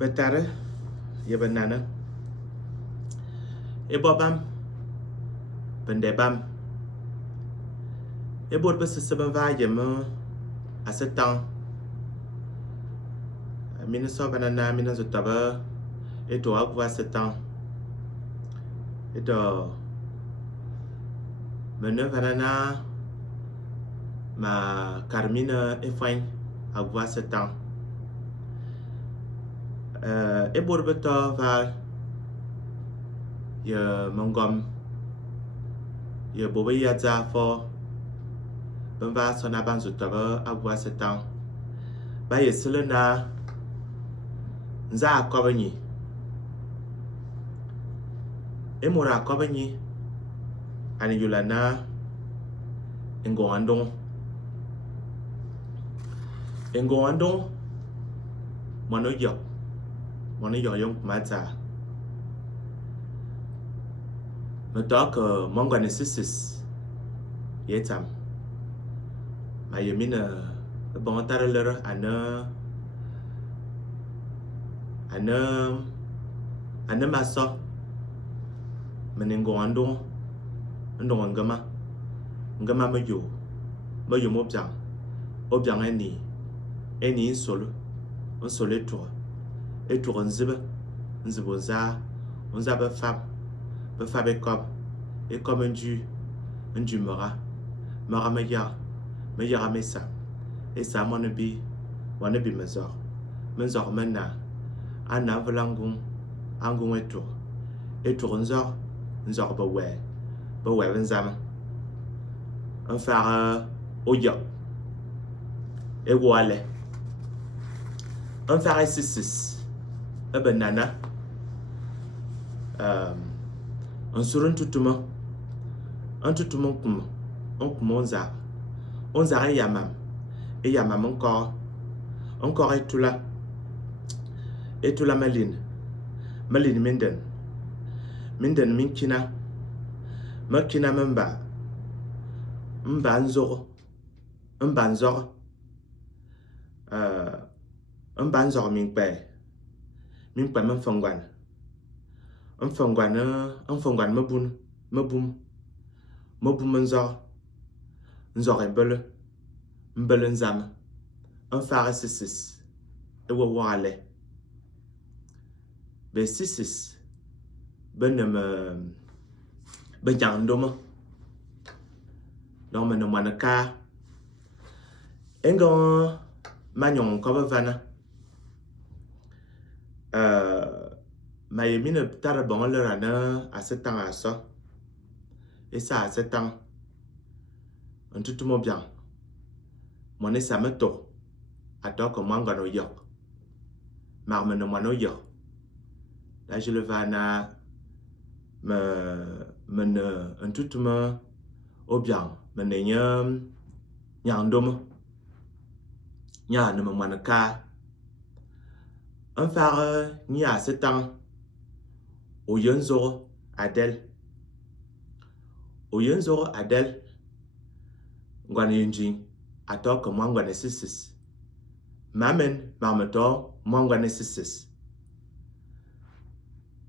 Betare, ye banana. Ebobam, pendebam. Ebor besisem va yem asetan. Minso banana mina zotaba. Eto agwa asetan. Eto mene banana ma carmine efrain agwa asetan. Ebor beto va ye mongom. Ye bobe yadza fo. Benva sona ban zotaba agwa asetan. Ba ye selena nza akobenyi. Emora akobenyi ani yulana ngondong mono yo yong mata metok mongonesis yetam ma yemina bon tarelere ana maso menengondong ndong ngama meyo mobjang eni solo eto nzibo nza be fab ekop ndu mora me ya mesa esa monebi menzor mena ana vlangung angung eto nzor be we benzama enfare oyo ewale enfare sisis ebenana unsurun tutumo kum onza yamam encore etula malin minden minkina makina mba nzor minkpe mfongwan mabum nzor mbele nzam enfare sisis ewo wale be sisis benem bejandoma donc mena manaka engon manyon ko bavana mayemine tara bon le rana asetan aso esa asetan ntutumo bien mone sameto atoko mangano yok marmene mano yok là je le vana mene ntutumo obiang mene nyandom nya ne manaka enfare nya setan oyenzo adel ngwan yinjin atoko mangwane sisis mamen marmeto mangwane sisis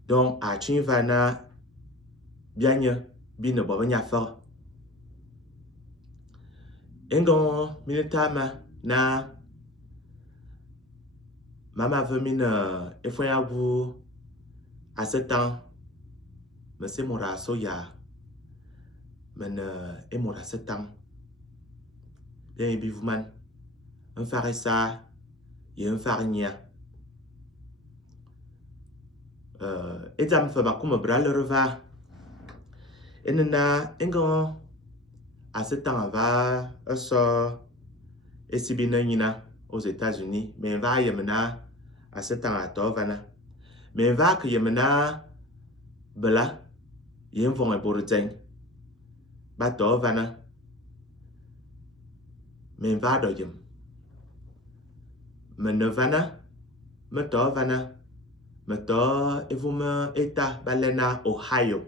donc a chinvana bianye bine bobanya fa engon minitama na mama vemina efoyagu asetan mese mora soya mena emora setan bien bivuman enfare sa yenfarnia etam fa bakuma brale reva enena engon asetan va esibina nyina aux États-Unis mais va yemena asetan atovana mais va que yemena bela yen vont eborzen batovana mais va doyem menevana metovana meto evuma eta balena Ohio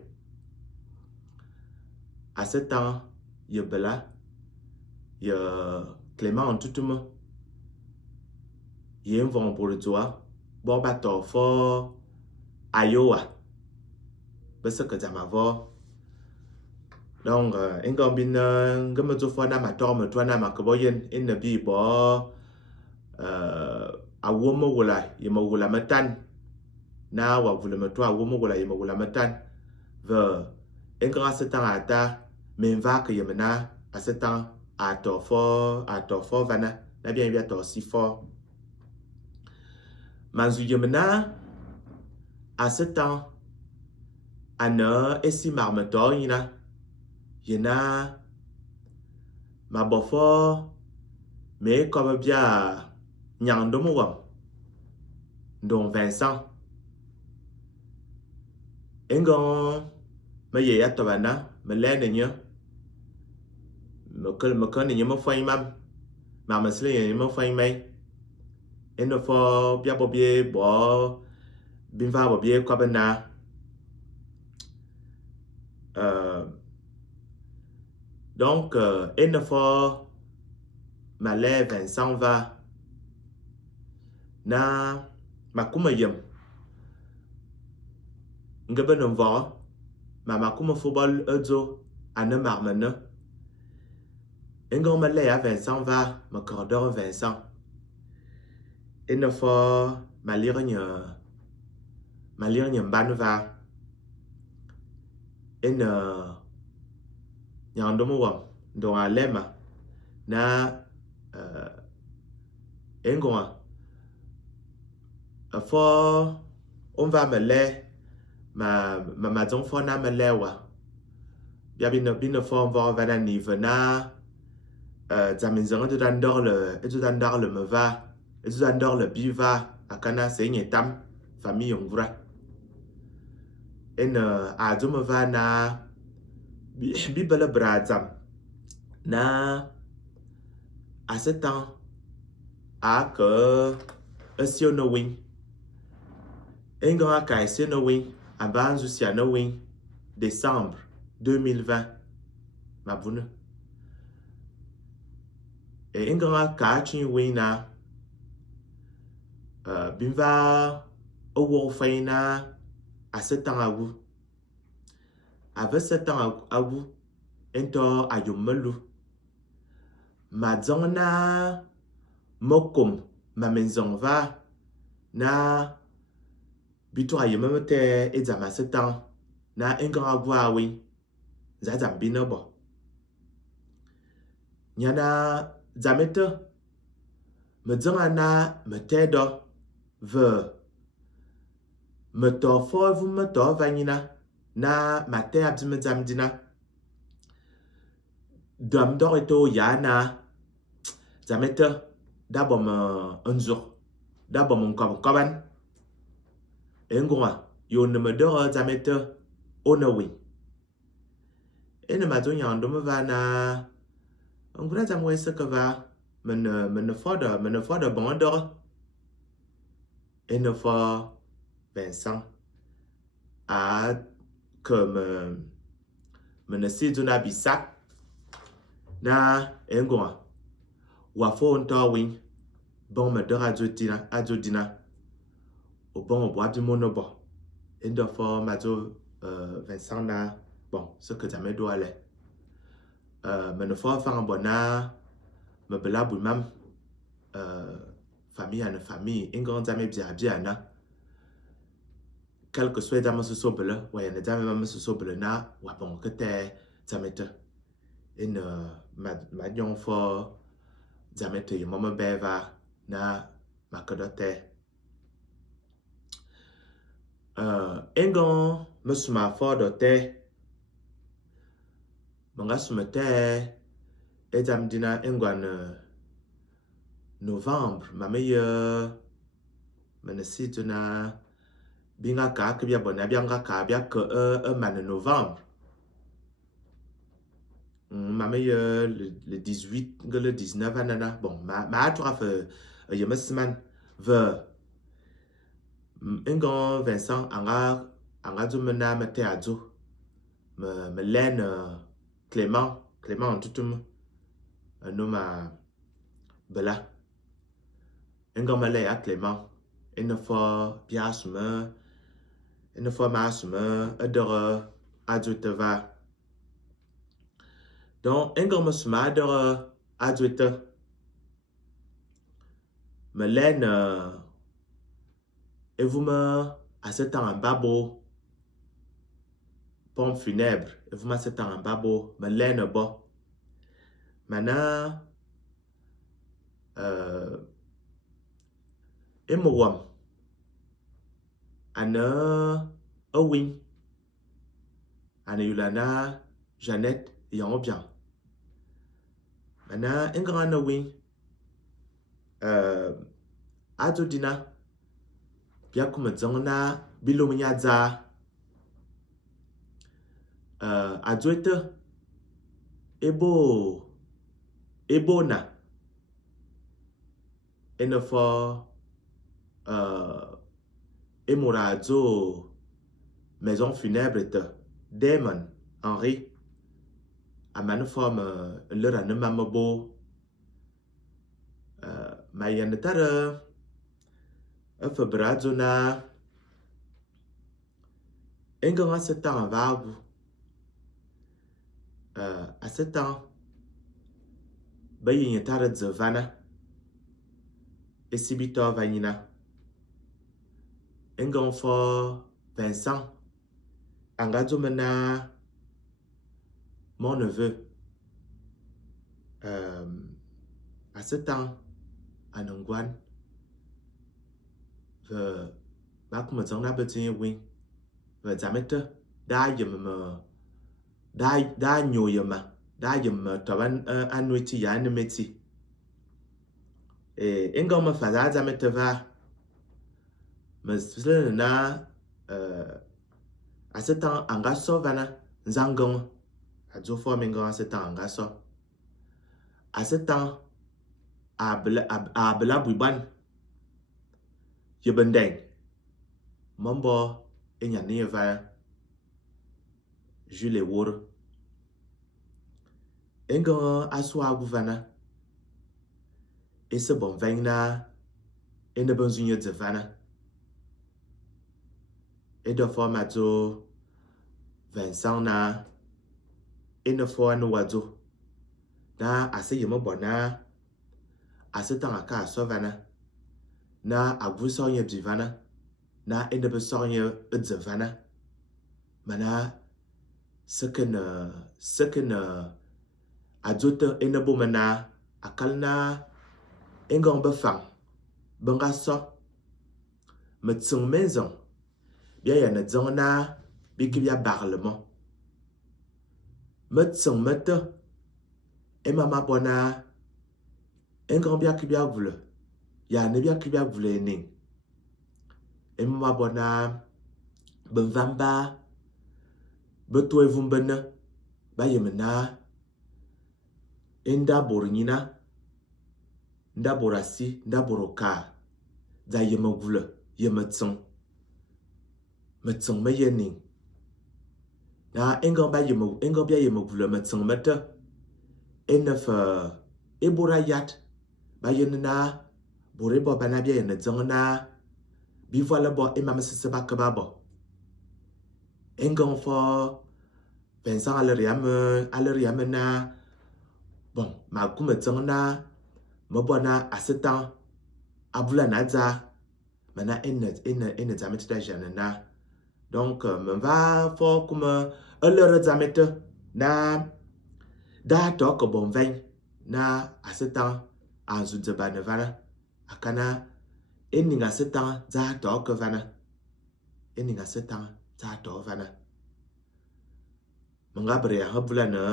asetan ye bela ye Clément en tutumo yen vont pour le toit bon ba to for Iowa ba se que zama vo donc engom bin ngam zo fo na ma to ma to na ma ko yen in na bi bo a wo mo wala ye mo wala matan na wa vula ma to a wo mo wala ye mo wala matan ve engra se tan ata men va que ye mena a se tan a to fo vana na bien bien to si fort manzu ye mena a ce temps ana esi marmeto yina ma bofo me comme bien nyando mo wam don Vincent engon me ye ya to bana me le ne nyo me ko ne nyo mo fo imam ma mesle ye mo fo imai eno fo bia bobie bo bin va bobie ko bana donc eno fo ma le Vincent va na makuma yem ngebe no vo ma makuma football edzo ane marmene engon ma le ya Vincent va ma cordor Vincent eno fo ma lire ban va eno nyando mo wam do alema na engon fo on va me le ma zon fo na me le wa bia bin fo va na niveau na zamin zon de dandor le me va et dandor le bi va akana se tam famille ngura en a zo me va na bi bele brazam na à ce temps à que si on win engon aka si on win abanzu si on win décembre 2020 ma bune et engon aka chin win na binva owo faina à ce temps à vous avec ce temps à vous ento ayomelu ma zona mokom ma maison va na bitu ayemete ezama ce temps na engon agwa wi za zambina bo nyana zamete me zona na metedo ve me to fo vous me to vanina na mate abzime zamdina dam dorito yana zamete d'abord un jour d'abord mon koban engoa yo ne me dor zamete onawi ene ma zo nyando me va na ngura zamwe se que va me fo de bon dor ene fo Vincent a que me ne si na bisak na engoa wa fo nto win bon me dor adjodina au bon bois du monobo et de fo mazo Vincent na bon ce que jamais doit aller me ne fo faire un bona me bela bu mam famille à famille engon jamais bien na quel que soit dans ce sobele ouais ne jamais même ce sobele na wa bon que te zamete en ma nyon fo zamete yo mama beva na makodote engon me suma fo dote monga sumete ezamdina engwan novembre ma meilleure menesituna binga ka que bien bona bien ka bien que man novembre ma meilleure le 18 le 19 anana bon ma toi fait yema semaine ve engon Vincent anga zo mena mete azo me len Clément tutum no ma bela engon male ya Clément ne for bia sume ne for ma sume der adwete va donc engel me suma der adwete me len et vous me à ce temps en babo pompe funèbre et vous me à ce temps en babo me len bo maintenant et me wam ana win ana yulana Jeannette yang bien maintenant engel ana win ado dina bia kuma na bilum nya za adwete ebo na ene fo emorazo maison funèbre te Damon Henry a manforme le ran mamabo ma yanetara febrazo na enganga ce temps va à ce temps bayin tara zavana esibito vanina engon fo Vincent angazo mena mon neveu à ce temps anongwan ve ba kuma zong na betin win ve zamete da yem da nyoyema da yem toban anuiti ya nemeti engom ma faza zamete va me na à ce temps angaso vana zangong a zo fo mengon à ce temps angaso à ce temps a bela buiban yebendeng mombo enyane va Jules Wor engon aswa guvana ese bon vengna ene bonzunye dzevana et de forme zo Vincent na ene fo no wazo na ase yemo bona ase temps aka sovana na agusonye bivana na ene besonye dzevana mana sekena azote ene bomana akalna engon befang bengaso metsung maison bien ya na zona bikibia parlement metsung mete e mama bona engon bia kibia vule ya ne bia kibia vule ning e mama bona benvamba beto evumbene ba yemena enda bornyina nda borasi nda boroka za yemagule yemetsung me yening na engon bia yemagule metsung mete enefa eborayat ba yenna borebo bana bia yene zongna bi voila bo emam sese ba kebabo engon fo Vincent aleriame na bon ma kuma zongna mabona à ce temps abula naza mana ene zamete da janana donc me va fo kuma elere zamete na da to ko bon vein na à ce temps azu dzeba nevana akana eninga ce temps za to ko vana eninga ce temps za to vana manga bre ya habula na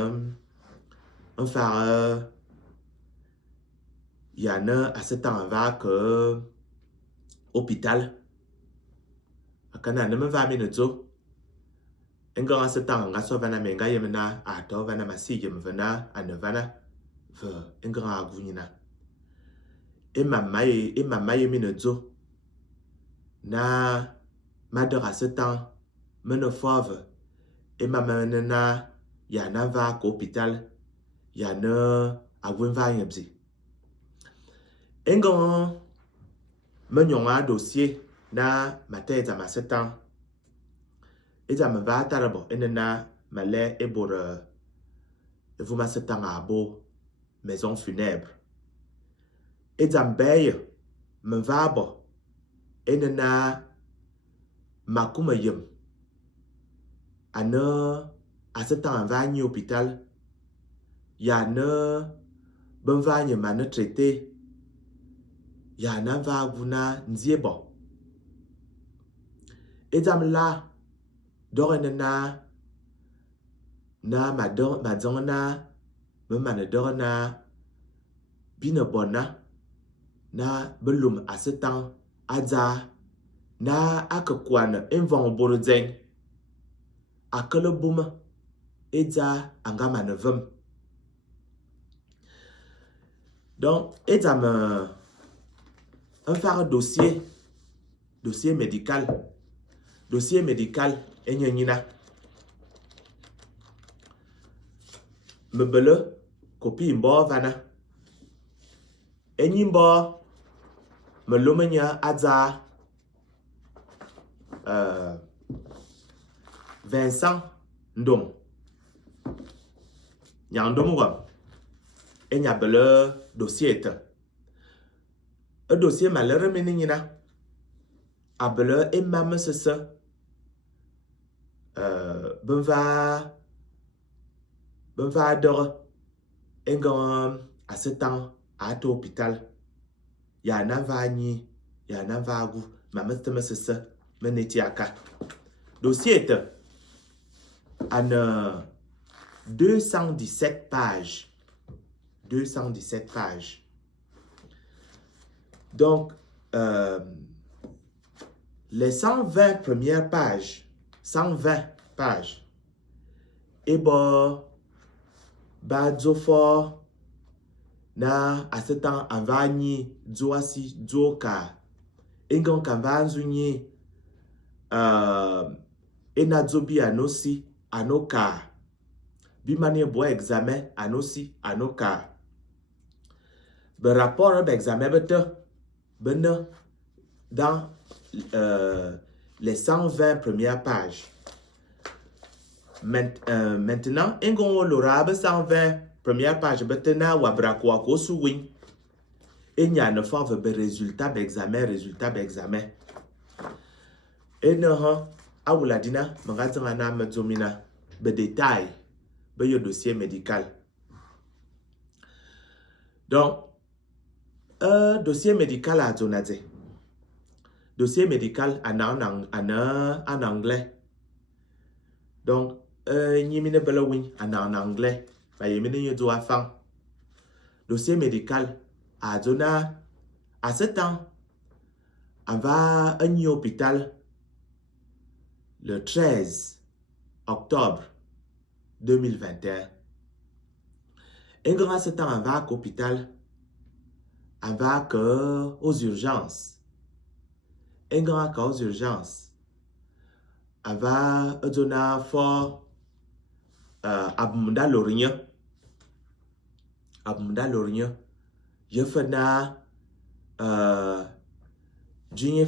enfin il y en a à ce temps va que hôpital akana ne me va minuto enga à ce temps nga so vana menga yemna a to vana masi yem vana anevana ve enga agunyina e mama minuto na madeur à ce temps mene fove e mama na ya na va ko hôpital ya na agwen va yebzi engon me nyong un dossier na maté za masetan et za me va tarabo enena malé et pour vous masetan abo maison funèbre et za mbeye me va bo enena makuma yem ana asetan va ni hôpital ya ne ben va ni ma ne traité ya na va guna nzie bo et za la dorenena na madonna me mane dorena bine bona na belum asetan adza na akakwana envon borodzen akele buma edza angama nevem donc edza me un faire dossier médical enyanyina me bele copie mbo vana enyimbo me lomenya adza Vincent Ndong nyandom wam enya bele dossier e dossier malere meningina abele emam sese ben va dore engan asetan à hôpital ya na va ni ya na va gu mamesteme sese menetiaka dossier en 217 pages. 217 pages. Donc, les 120 premières pages, 120 pages, et bon, zofo na asetan avani zoasi zoka, engon kanvanzunyi, ena zobi anosi, anoka, bimane bo examen anosi, anoka. Le rapport d'examen dans les 120 premières pages. Maintenant, engon l'orabe 120 premières pages betena wabrakwa ko suwin. Et n'y a ne fave be résultat d'examen. Et ne ha awuladina magazin na medzomina be détail be yo dossier médical. Donc dossier médical à Zonadze. Dossier médical en anglais. Donc, yimine belawin en anglais. Ba yimine yedo afan. Dossier médical à Zona à 7 ans. On va à un hôpital le 13 octobre 2021. Un grand 7 ans, on va à l'hôpital. On va aux urgences. Un grand cas aux urgences. On va donner fort Abmunda Lorien. Abmunda Lorien. Je fais na Junior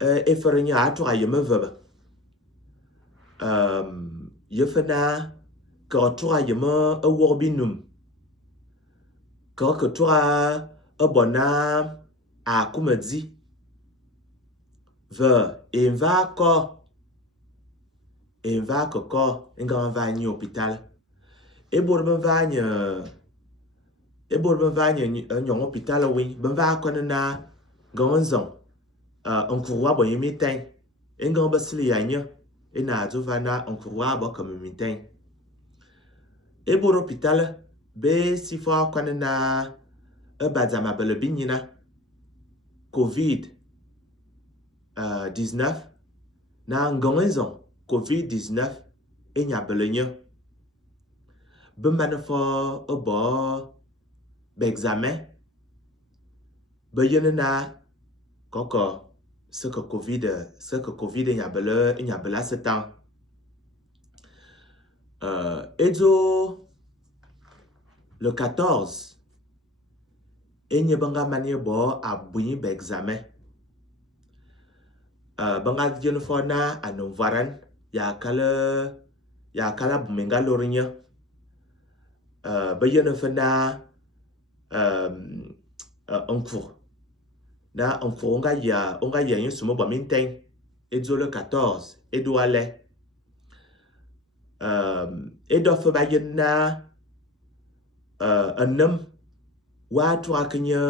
effernya à toi, je me veux. Je fais na que toi, je me worbinum. Que toi, bona a comme dit. Et va encore un grand va ni hôpital et pour ben va ni un hôpital oui ben va connana gonzon on courwa bo yimitain un grand basili yanya et na zo va na on courwa bo comme mitain et pour hôpital be si fo connana bazama bele binina covid 19 na ngonzon COVID-19 et n'y a belenye. Ben fo obo examen. Ben na koko ce que COVID y a bela 7 ans. Et le 14 et nye banga manie bo a bui be examen banga jen fo na anon varan ya kala bumenga lorinya bayene fena en cours na en cours onga ya yin sumo ba minteng edzo le 14 edo ale edo fe ba yen na anem wa twa kenya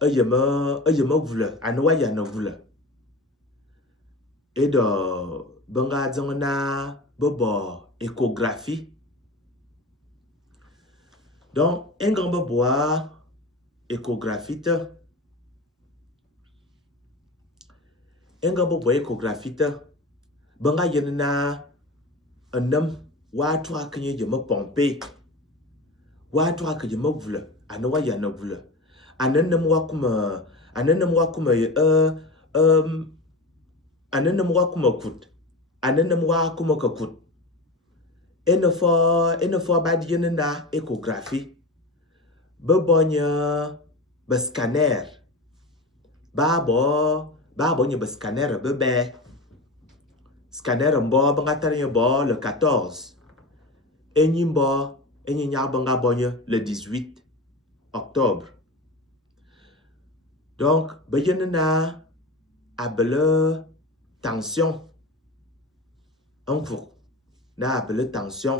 ayema vule anwa ya na vule edo banga zongna bobo échographie donc engang bobo échographie te engang bobo échographie te banga yen na anem wa twa kenya yema pompe wa twa ke yema vule anwa ya na vule anenem wa kuma anenem wa kuma kut anenem wa kuma ka kut ene fo ba di na échographie be bonya be scanner ba bo nye be scanner be scanner mbo banga tanya bo le 14 enyi nya banga bonya le 18 octobre donc be na abele tension en cours na abele tension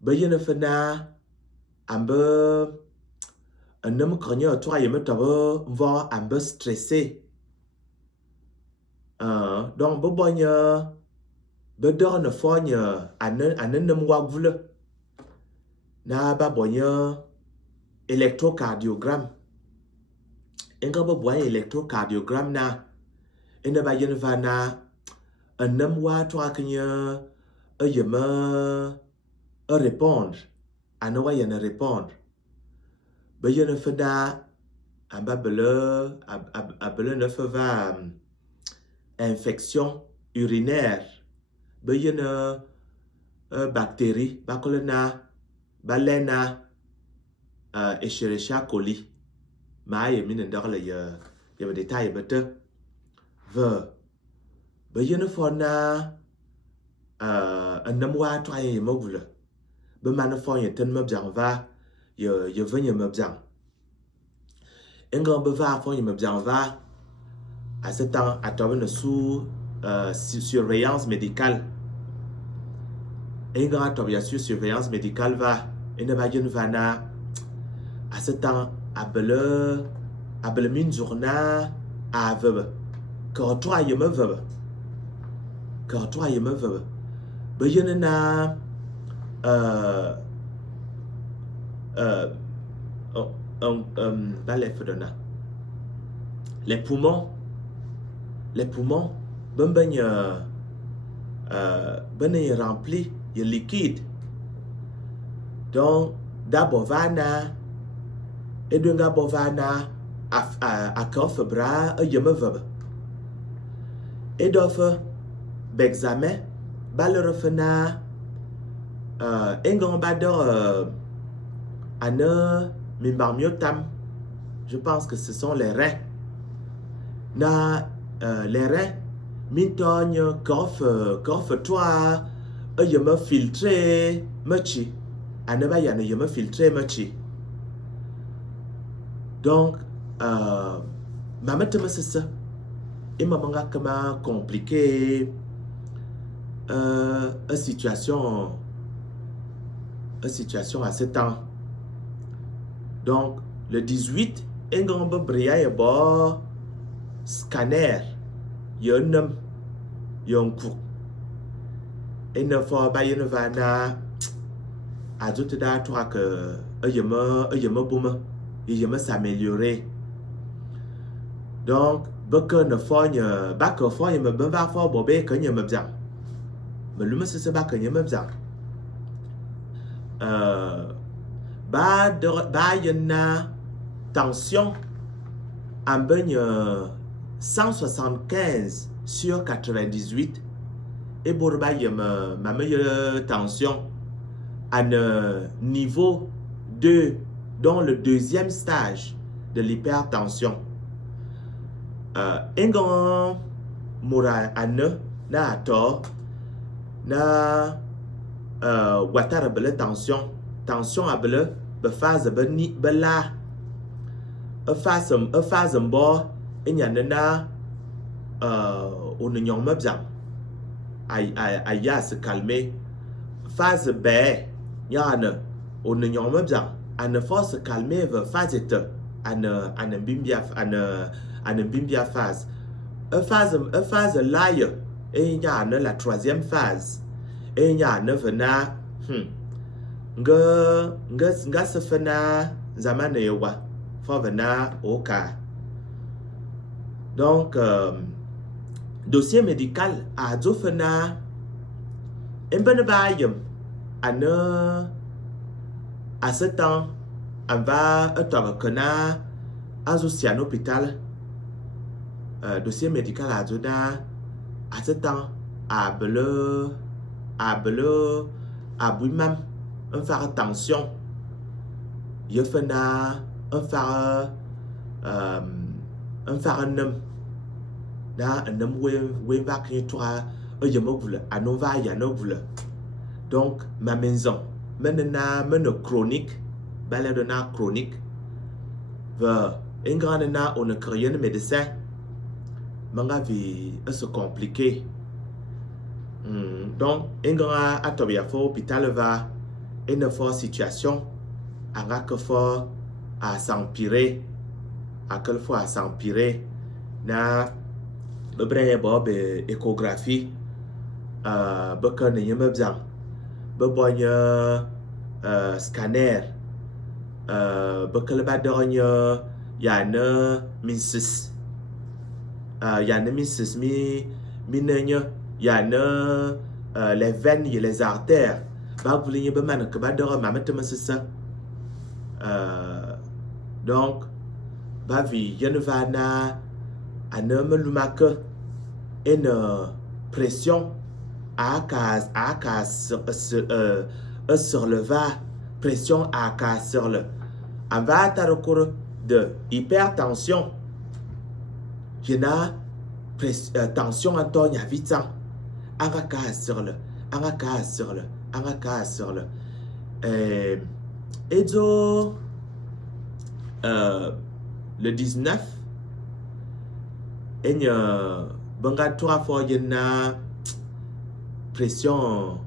be fena ambe anem kanya toi yeme tobo mvo ambe stressé donc be bonya be dorne fonya anenem wa vule na ba bonya électrocardiogramme enga be boya électrocardiogramme na ene ba yen vana anem wa toi kanya ayema répondre anowa yen répondre be yen feda amba abele ne feva infection urinaire be yen bactérie bakolena balena Escherichia coli ma ye mine ndor le ye détail bete be yen fo na anem wa twa ye mobule be man fo ye ten mabjang va ye venye mabjang enga be va fo ye mabjang va à ce temps à tomber sous surveillance médicale enga tomber sous surveillance médicale va ene ba yen va na à ce temps abele min journa avebe ka twa ye mavebe be yen na les poumons ben rempli de liquide donc d'abord vana et dunga bovana a kof bra yeme vebe et dofe bexamen balerefena engon bador ane mimbarmiotam je pense que ce sont les reins na les reins mintogne kof toi yeme filtré machi ane ba yana yeme filtré machi donc mamatema c'est ça et maman kama compliqué une situation à 7 ans donc le 18 engambe bria et bo scanner yonum yonku ene fo ba yene vana ajoute da toi que yema bouma yema s'améliorer donc beke ne fogne baka fogne me ben va fo bobé que nyema bien me lume c'est baka nyema bien ba yena tension en baigne 175 sur 98 et pour ba yema ma meilleure tension à niveau 2 dans le deuxième stage de l'hypertension. Engon mura ane na ato na watara bele tension abele be phase be ni be la phase mbo enyane na on nyong mabzang aya se calmer phase B yana on nyong mabzang ane force calmer ve phase te ane bimbia phase phase laye et yana la troisième phase et yana vena nga se fena zamane yewa fa vena oka. Donc dossier médical a do fena embene bayem ane à ce temps on va kana associé à l'hôpital. Dossier médical a do na à ce temps à bouimam un faire attention il fait un faire nem na nem we va que toi je me voulais à non va ya no voulais. Donc ma maison maintenant chronique baladona chronique va un grand na on a créé un médecin manga vie se compliqué. Donc un grand à tobia fo hôpital va une forte situation à que fort à s'empirer à quelle fois à s'empirer na bebre bob échographie bekan ne yeme bzang bebonya scanner bekel ba donya ya ne minsis ya ne minsis mi nenya ya ne les veines et les artères ba vouliye be man que ba dora mametema ça. Donc ba vi yen va na anem lumake une pression à sur le va pression à sur le on va à recours de hypertension jena tension antonia vitan anga sur le et do le 19 et banga 3 fois yena pression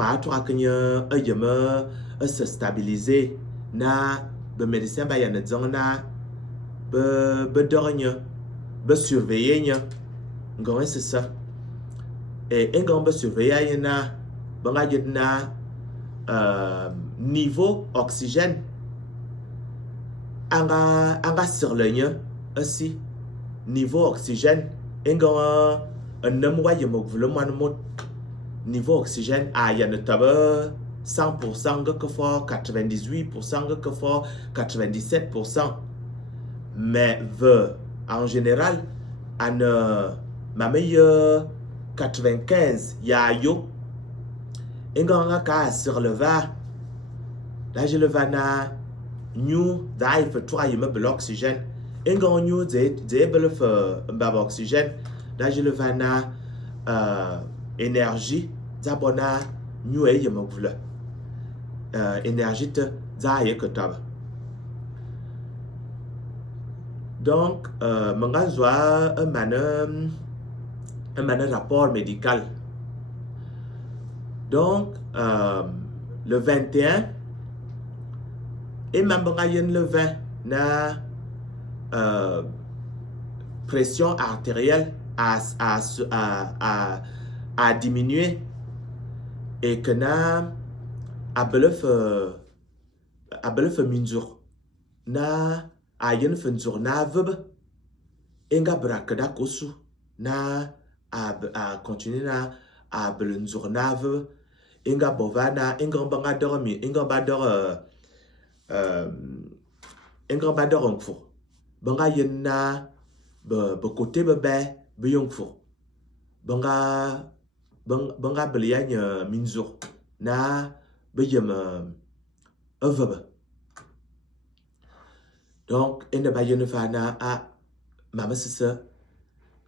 à 3 kenya ayema se stabiliser na be médecin ba yana zona be dornya be surveiller nya ngom c'est ça et ngom be surveiller na banga yena niveau oxygène anga sur le nya aussi niveau oxygène ngom un moyen mo niveau oxygène a yana tabe 100% que fort 98% que fort 97%. Mais en général ma meilleure 95 ya yo enganga ka sur le va là je le va na new dai fait toi il me l'oxygène engang new de bel fait oxygène là je le va na énergie zabona new e me voulait énergie te zaye que taba. Donc manganzwa un rapport médical. Donc le 21 et même le 20 na pression artérielle a diminué et que na abelef minzur na ayen fenzur na veb enga brakada kosu na a continuer na abelenzur na veb enga bovana enga banga dormi enga bador ngfo banga yen na be côté bebe be yongfo banga belianya minzur na beyem verbe. Donc, il ne va y avoir à maman c'est ça,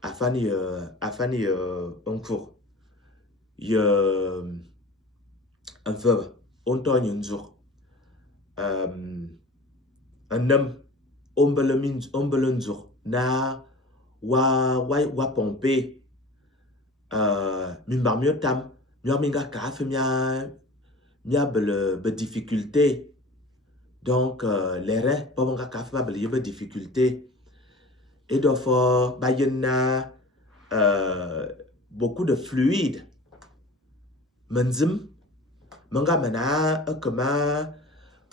à faire un cours. Il y a un verbe, on tourne un jour. Un homme, on peut le jour. Na, wa pomper. Mimbar mieux tam, mieux minga kaf, mieux be difficulté. Donc, les reins, pas mon kaf, va be difficulté. Et donc, bayena beaucoup de fluide. Menzim, manga mana, comment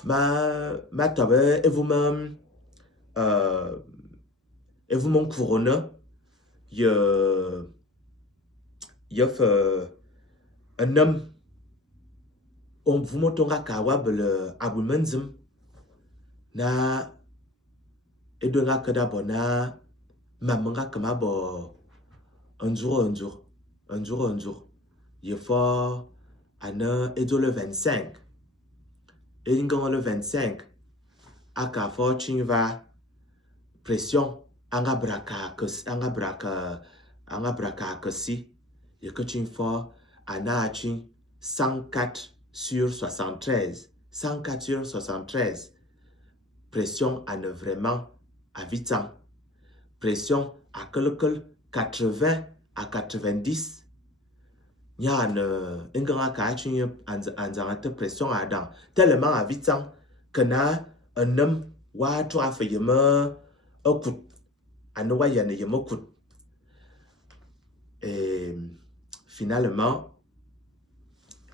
ma tabe, et vous-même couronne, il y a un homme, on vous montre kawa le abumenzim, na, et de la que d'abord na, mamanga kama bo, un jour, il faut, et le 25. Et le 25, à Kafo Chinva, pression, anga braka si, et que tu fais, ana 104 sur 73. 104 sur 73. Pression à ne vraiment à 8 ans. Pression à quelque 80 à 90. Il y a une pression à dans tellement à 8 ans que na un homme wa tu a fait yema okut anoua yana yema okut. Et finalement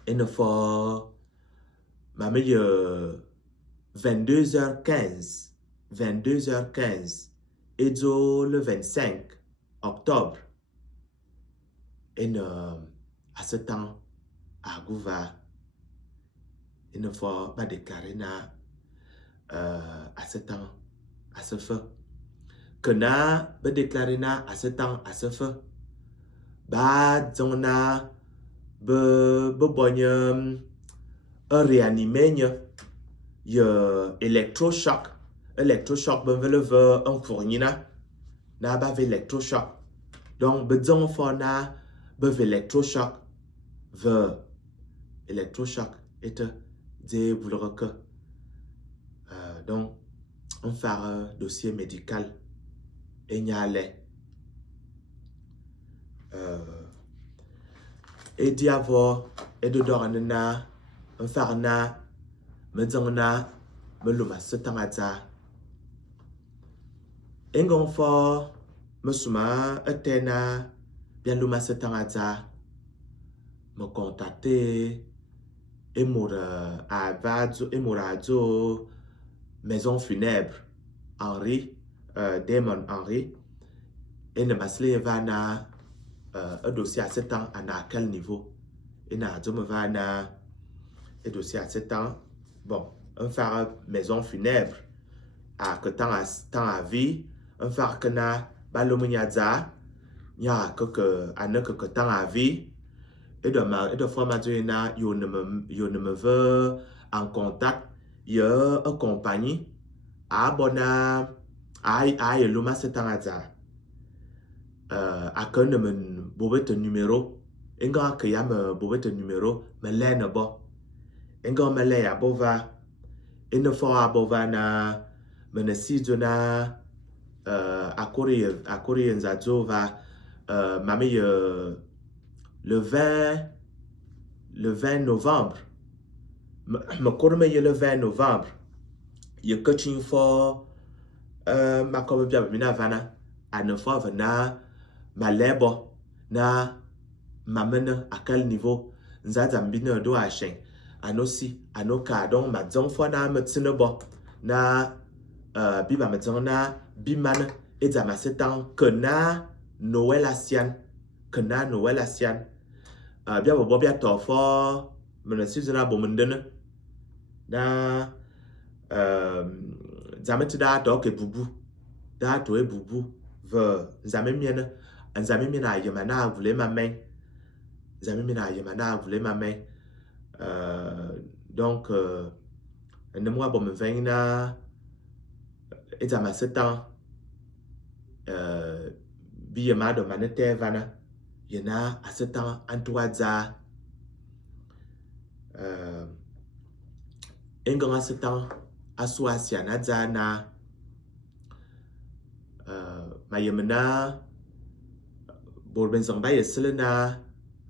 il ne faut ma meilleure 22h15 et le 25 octobre et à ce temps à Gouva il ne faut pas déclarer na à ce temps à ce feu que na ba déclarer na à ce temps à ce feu ba zona be bonye réanimer y électrochoc ben veut le un cournina na ba électrochoc donc besoin for na be électrochoc ve électrochoc et de vouloir que donc on fait un dossier médical et n'y allait et d'y avoir et de dormir na on fait na me donna me luma ce temps à ça et on fait me souma etena bien luma ce temps à ça me contacter et moura à Vadzo et Mouradzo maison funèbre Henri Damon Henri et ne masle va na un dossier à 7 ans à quel niveau et na me va na un dossier à 7 ans bon un faire maison funèbre à que temps à vie un faire que na balominiaza ya que à que temps à vie et de fois ma na yo ne me veut en contact il y a une compagnie à bona à luma ce temps à que ne me bobe te numéro enga que ya me bobe te numéro me lène bo enga me lè à bova et ne fera bova na me ne si na à courir nzazova mami le 20 novembre me cours me le 20 novembre il y a que tu fais ma comme bien mina vana à ne fois vena ma lèbo na ma mena à quel niveau nzaza mbina do a chen anosi anoka donc ma zong fois na me tsine bo na biba me zong na bimana et za ma setan que na Noël asian bien bo bien to fo me ne si na bo mendene na zamet da to ke bubu da to e bubu ve zame miena yemana voulait ma main zame miena yemana voulait ma main donc ne moi bon me veng na ezama setan biye ma do manete vana yena asetan antuaza engang asetan aswasia na zana mayemna borben zang ba yeselena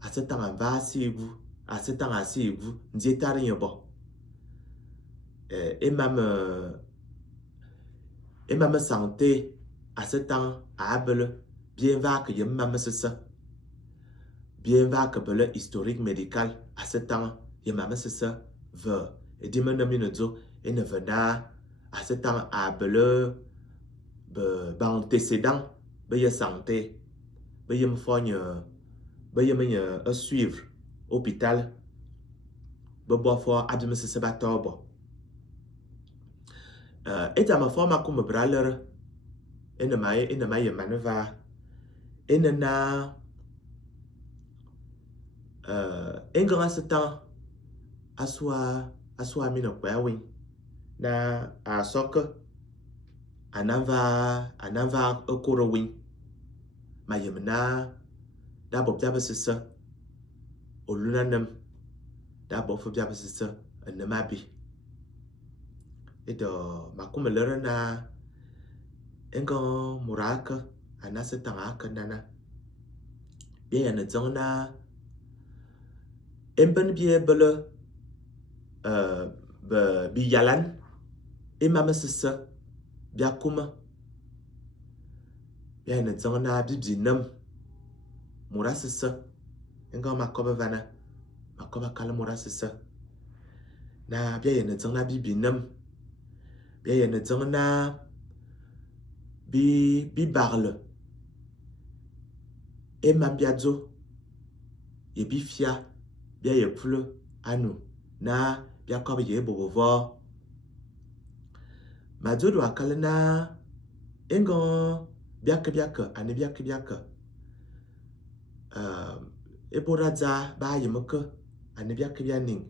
asetan ava sigu asetan asigu nzietari yobo emame santé asetan abele bien va que yemame sesa bien va que bele historique médical asetan yemame sesa ve edimene minozo ene vena asetan abele ba antécédent be ye santé be yem fogne be yem suivre hôpital be bo fo abime sesa ba tobo etama forma kuma bralere ene ma ye maneva ene na enganga setan aswa mina kwa win na asoke anava okoro win mayemna da bob da besese oluna nem da bob fo bia besese enemabi edo makuma lere na engo muraka anasetan akanana bien ne zona emben bie bele bi yalan emame sese bia kuma bien ne zona bibi nem mura sese engo makoba vana makoba kala mura sese na bien ne zona bibi nem bien ne zona bi barle emam biazo ye bifia bia ye pule anu na bia kobe ye bobovo majodo akala na engo biake ane biake eboraza ba yemeke ane biake bia ning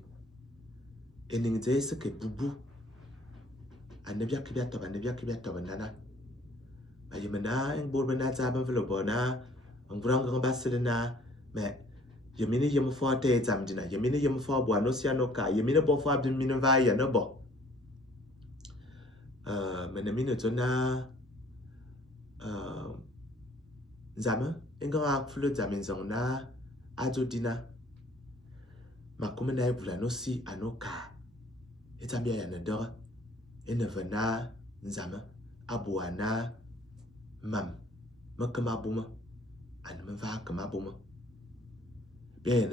ening ze seke bubu ane biake bia toba nana ayemena engbor bena za ban velo bona ngrang basirina me yemini yem fo te zamdina yemini yem fo bo anosia no ka yemini bo fo abin mini va ya no bo menamine zona nzame enga aflo zamin zona azodina makumena evula no si anoka etambia ya ne dora enevena nzame abuana mam makama buma an me va kama buma bien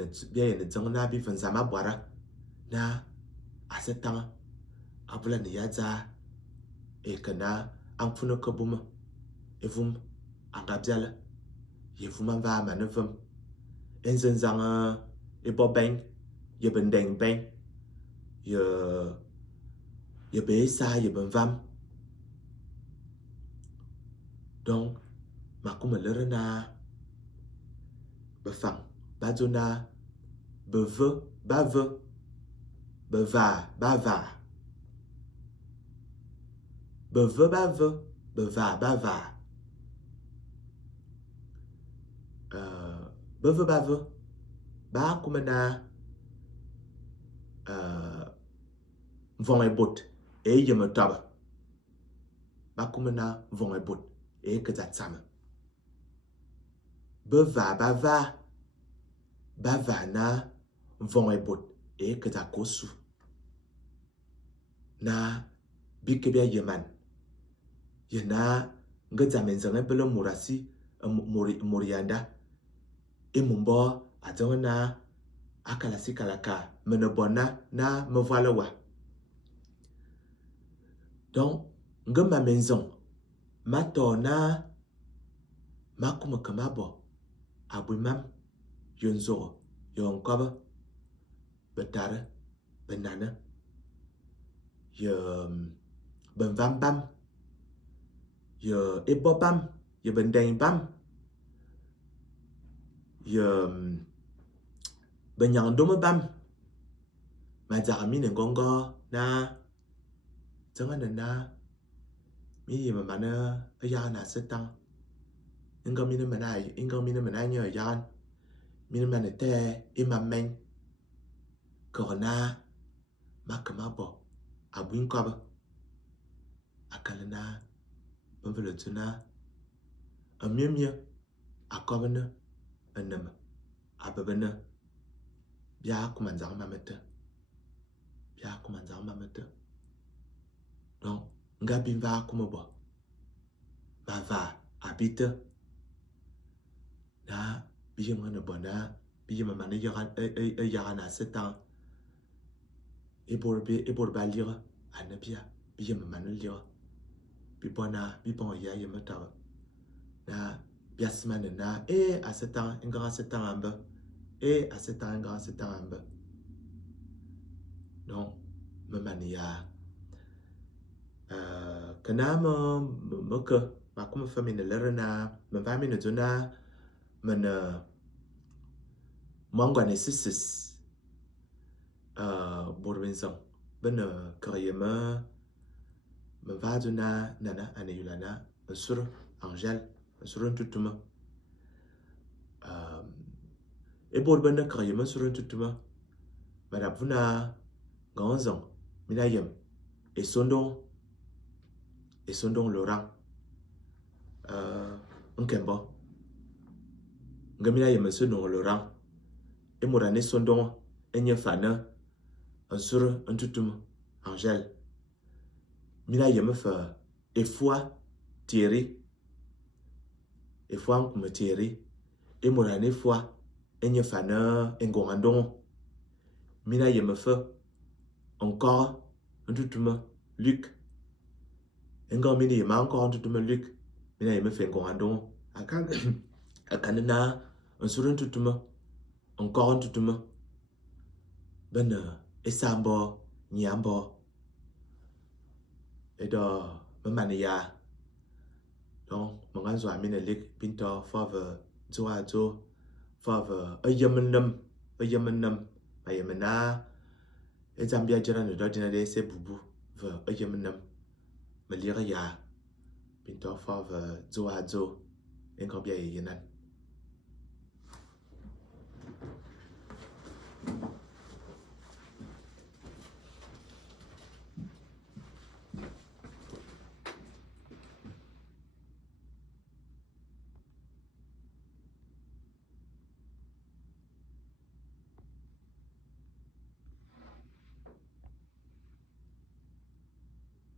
ne zona bi nzama bwara na asetama abula ne yaza ekana amfuno kabuma evum agabiala yevuma va manevum enzenzanga ebobeng yebendeng beng ye besa yebenvam donc makuma lere na befang bazona beve bave beva bava beve bave beva bava beve bave ba kumena vong ebot e yeme taba ba kumena vong ebot e kezatsame beva bava na vong ebot e kezakosu na bikebia yeman yena ngezame nzange bele murasi morianda emumbo azona akalasi kalaka menebona na me voilà wa donc ngema menzon matona makuma kamabo abumam yonzo yonkoba betare benana ye benvambam ye ebobam ye bendeng ye benyang dome bam majarami ne gongo na Tanga na mi mà mana ya na setang inga mina mana nya yan mina mana te imameng korona makamabo abuin koba akalana bamvelotuna amyemye akobana anama ababana bia kumanzang mamata donc nga bimva kumabo bava abita na biyem ngana bona biyem mana yagan na setang ebor ba lira anabia biyem mana lira bibona ya yemata na biasmana na asetang inga setang amba asetang amba donc mamania kana maka makuma famine lerna mavamine zona mana mangwane sisis borwinzang bana karyama mavazuna nana anayulana sur angel sur tutuma ebor bana karyama sur tutuma marabuna ganzang minayem esondong lorang nkembo ngamina yem esondong lorang emorane sondong enye fana sur tutum angel mina yem fa efwa tieri efwa kuma tieri emorane fwa enye fana engongandong mina yem fa encore tutum Luc enga mini yem encore tutum Luc mina yem fa engongandong akanana sur tutum encore tutum bana esambo nyambo edo mamania donc manganzo amina lik pinto fave zoazo fave ayamenam ayemena ezambia jira no dodina de se bubu ve ayamenam malira ya pinto fave zoazo enkobia yenan